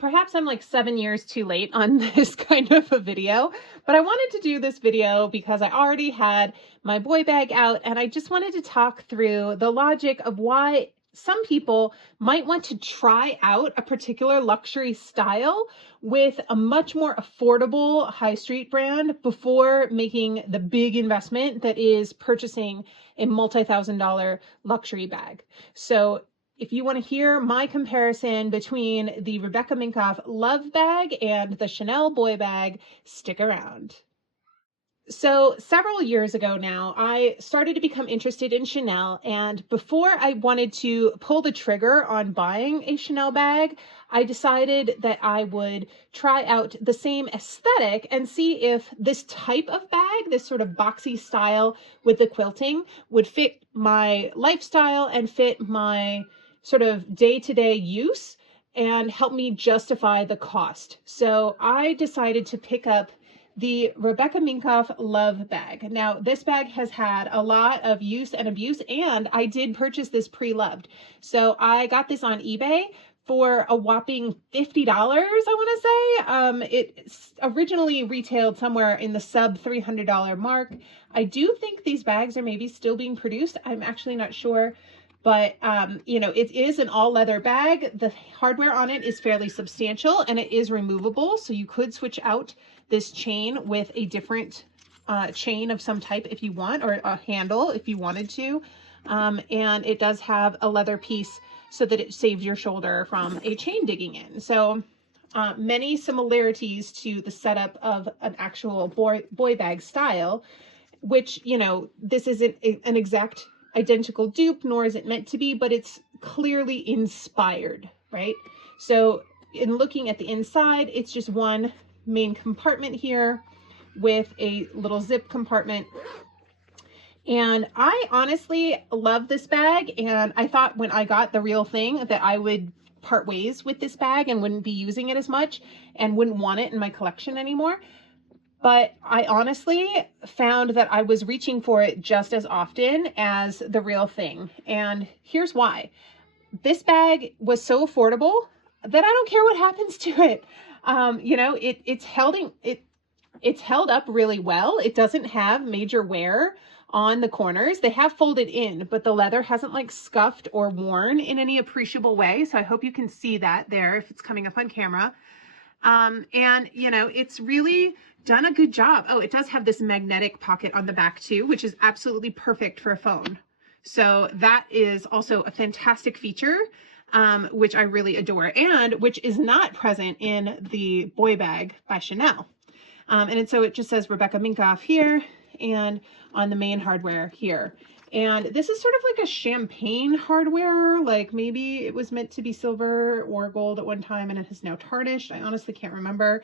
perhaps I'm like 7 years too late on this kind of a video, but I wanted to do this video because I already had my boy bag out and I just wanted to talk through the logic of why some people might want to try out a particular luxury style with a much more affordable high street brand before making the big investment that is purchasing a multi-thousand-dollar luxury bag. So if you want to hear my comparison between the Rebecca Minkoff Love bag and the Chanel Boy bag, stick around. So several years ago now, I started to become interested in Chanel, and before I wanted to pull the trigger on buying a Chanel bag, I decided that I would try out the same aesthetic and see if this type of bag, this sort of boxy style with the quilting, would fit my lifestyle and fit my sort of day-to-day use and help me justify the cost. So I decided to pick up the Rebecca Minkoff Love bag. Now, this bag has had a lot of use and abuse, and I did purchase this pre-loved. So I got this on eBay for a whopping $50, I want to say. It originally retailed somewhere in the sub $300 mark. I do think these bags are maybe still being produced. I'm actually not sure. But, it is an all leather bag. The hardware on it is fairly substantial and it is removable. So you could switch out this chain with a different chain of some type if you want, or a handle if you wanted to. And it does have a leather piece so that it saves your shoulder from a chain digging in. So many similarities to the setup of an actual boy bag style, which, this isn't an exact identical dupe, nor is it meant to be, but it's clearly inspired, right? So in looking at the inside, it's just one main compartment here with a little zip compartment. And I honestly love this bag, and I thought when I got the real thing that I would part ways with this bag and wouldn't be using it as much and wouldn't want it in my collection anymore. But I honestly found that I was reaching for it just as often as the real thing. And here's why. This bag was so affordable that I don't care what happens to it. It's held up really well. It doesn't have major wear on the corners. They have folded in, but the leather hasn't like scuffed or worn in any appreciable way. So I hope you can see that there if it's coming up on camera. It's really done a good job. Oh, it does have this magnetic pocket on the back too, which is absolutely perfect for a phone. So that is also a fantastic feature, which I really adore, and which is not present in the boy bag by Chanel. And so it just says Rebecca Minkoff here and on the main hardware here. And this is sort of like a champagne hardware, like maybe it was meant to be silver or gold at one time and it has now tarnished. I honestly can't remember,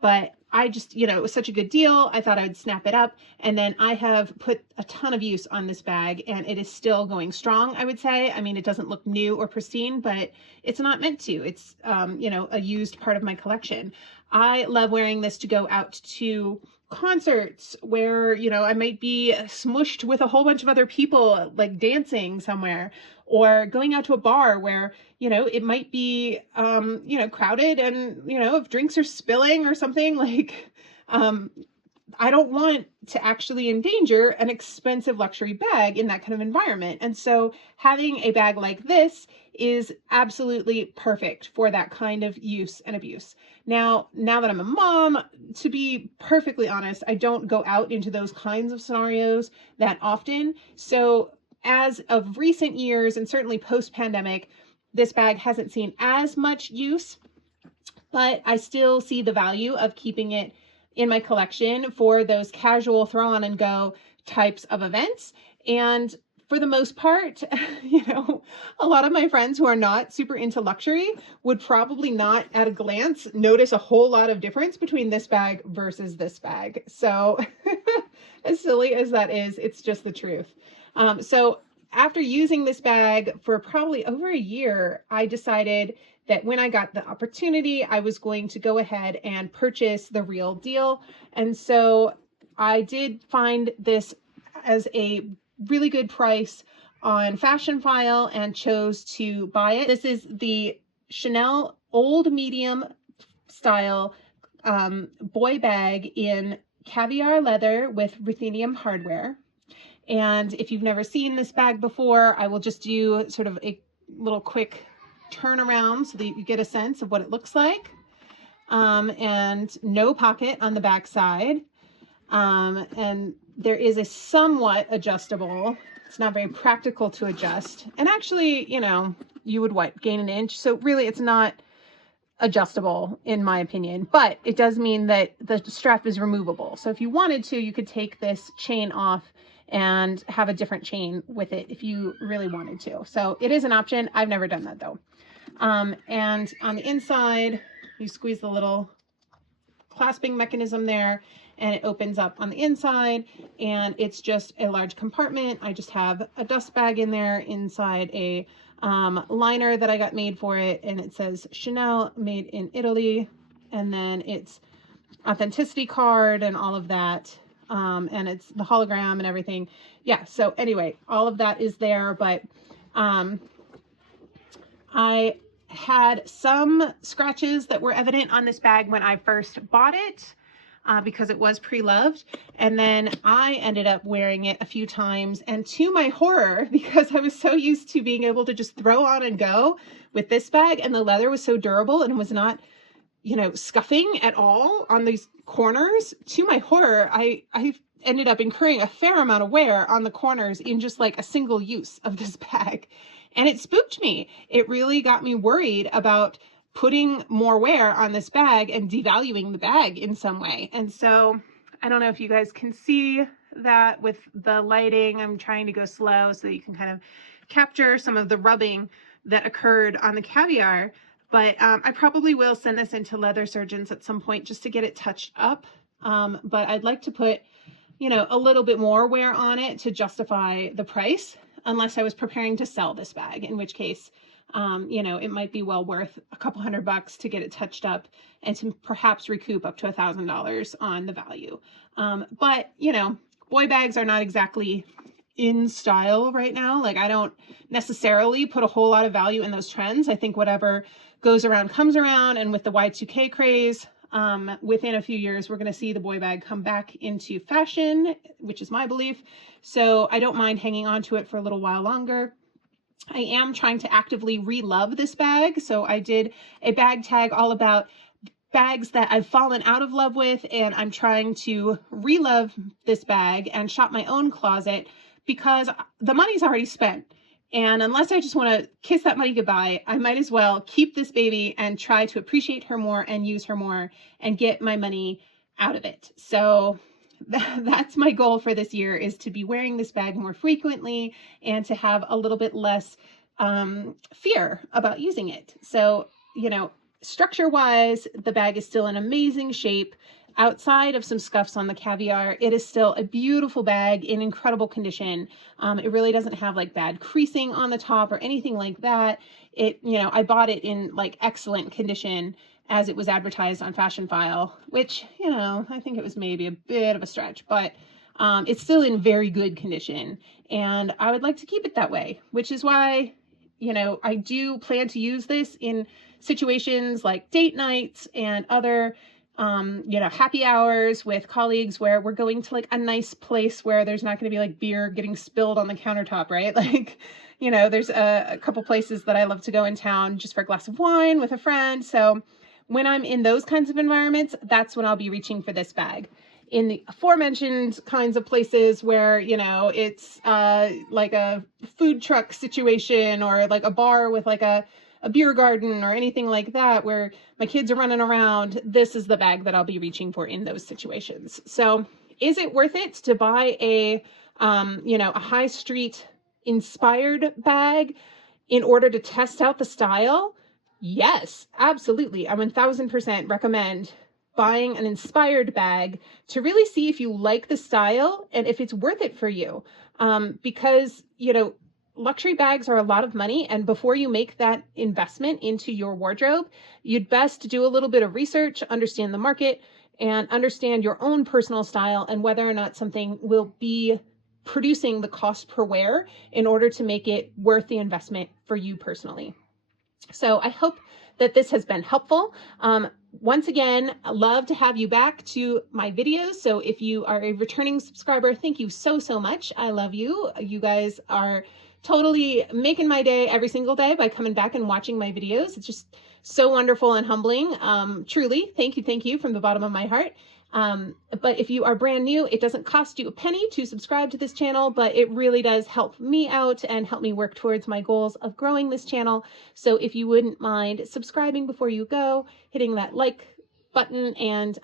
but I just, it was such a good deal. I thought I would snap it up. And then I have put a ton of use on this bag and it is still going strong, I would say. I mean, it doesn't look new or pristine, but it's not meant to. It's, a used part of my collection. I love wearing this to go out to concerts where, I might be smushed with a whole bunch of other people, like dancing somewhere, or going out to a bar where, it might be, crowded and, if drinks are spilling or something, like, I don't want to actually endanger an expensive luxury bag in that kind of environment. And so having a bag like this is absolutely perfect for that kind of use and abuse. Now that I'm a mom, to be perfectly honest, I don't go out into those kinds of scenarios that often. So as of recent years, and certainly post-pandemic, this bag hasn't seen as much use, but I still see the value of keeping it in my collection for those casual throw on and go types of events. And for the most part, a lot of my friends who are not super into luxury would probably not at a glance notice a whole lot of difference between this bag versus this bag. So as silly as that is, it's just the truth. So after using this bag for probably over a year, I decided that when I got the opportunity, I was going to go ahead and purchase the real deal. And so I did find this as a really good price on Fashionphile and chose to buy it. This is the Chanel old medium style boy bag in caviar leather with ruthenium hardware. And if you've never seen this bag before, I will just do sort of a little quick turnaround so that you get a sense of what it looks like. And no pocket on the back side. And there is a somewhat adjustable. It's not very practical to adjust. And actually, you know, you would gain an inch. So really it's not adjustable in my opinion, but it does mean that the strap is removable. So if you wanted to, you could take this chain off and have a different chain with it if you really wanted to. So it is an option. I've never done that though. And on the inside, you squeeze the little clasping mechanism there and it opens up on the inside and it's just a large compartment. I just have a dust bag in there inside a liner that I got made for it, and it says Chanel made in Italy, and then it's authenticity card and all of that, and it's the hologram and everything. Yeah, so anyway, all of that is there, but I had some scratches that were evident on this bag when I first bought it, because it was pre-loved, and then I ended up wearing it a few times, and to my horror, because I was so used to being able to just throw on and go with this bag, and the leather was so durable and was not, you know, scuffing at all on these corners, to my horror, I ended up incurring a fair amount of wear on the corners in just like a single use of this bag, and it spooked me. It really got me worried about putting more wear on this bag and devaluing the bag in some way. And so I don't know if you guys can see that with the lighting. I'm trying to go slow so that you can kind of capture some of the rubbing that occurred on the caviar. But I probably will send this into leather surgeons at some point just to get it touched up. But I'd like to put, you know, a little bit more wear on it to justify the price, unless I was preparing to sell this bag, in which case, you know, it might be well worth a couple $100 to get it touched up and to perhaps recoup up to $1,000 on the value. But, you know, boy bags are not exactly in style right now. Like, I don't necessarily put a whole lot of value in those trends. I think whatever goes around comes around, and with the Y2K craze, within a few years, we're going to see the boy bag come back into fashion, which is my belief. So I don't mind hanging on to it for a little while longer. I am trying to actively re-love this bag. So I did a bag tag all about bags that I've fallen out of love with, and I'm trying to re-love this bag and shop my own closet because the money's already spent. And unless I just want to kiss that money goodbye, I might as well keep this baby and try to appreciate her more and use her more and get my money out of it. So that's my goal for this year, is to be wearing this bag more frequently and to have a little bit less fear about using it. So, you know, structure wise, the bag is still in amazing shape. Outside of some scuffs on the caviar, it is still a beautiful bag in incredible condition. It really doesn't have like bad creasing on the top or anything like that. It, you know, I bought it in like excellent condition as it was advertised on Fashionphile, which, you know, I think it was maybe a bit of a stretch, but it's still in very good condition. And I would like to keep it that way, which is why, you know, I do plan to use this in situations like date nights and other you know, happy hours with colleagues where we're going to like a nice place where there's not going to be like beer getting spilled on the countertop, right? Like, you know, there's a couple places that I love to go in town just for a glass of wine with a friend. So when I'm in those kinds of environments, that's when I'll be reaching for this bag. In the aforementioned kinds of places where, you know, it's like a food truck situation or like a bar with like a beer garden or anything like that where my kids are running around, this is the bag that I'll be reaching for in those situations. So is it worth it to buy a, you know, a high street inspired bag in order to test out the style? Yes, absolutely. I 1000% recommend buying an inspired bag to really see if you like the style and if it's worth it for you. Because, you know, luxury bags are a lot of money, and before you make that investment into your wardrobe, you'd best do a little bit of research, understand the market, and understand your own personal style and whether or not something will be producing the cost per wear in order to make it worth the investment for you personally. So I hope that this has been helpful. Once again, I love to have you back to my videos. So if you are a returning subscriber, thank you so, so much. I love you. You guys are totally making my day every single day by coming back and watching my videos. It's just so wonderful and humbling. Truly, thank you from the bottom of my heart. But if you are brand new, it doesn't cost you a penny to subscribe to this channel, but it really does help me out and help me work towards my goals of growing this channel. So if you wouldn't mind subscribing before you go, hitting that like button, and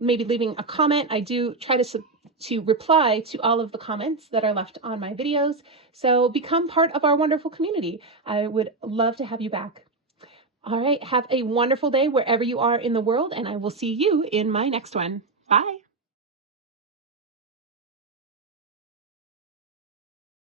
maybe leaving a comment. I do try to reply to all of the comments that are left on my videos. So become part of our wonderful community. I would love to have you back. All right, have a wonderful day wherever you are in the world, and I will see you in my next one. Bye.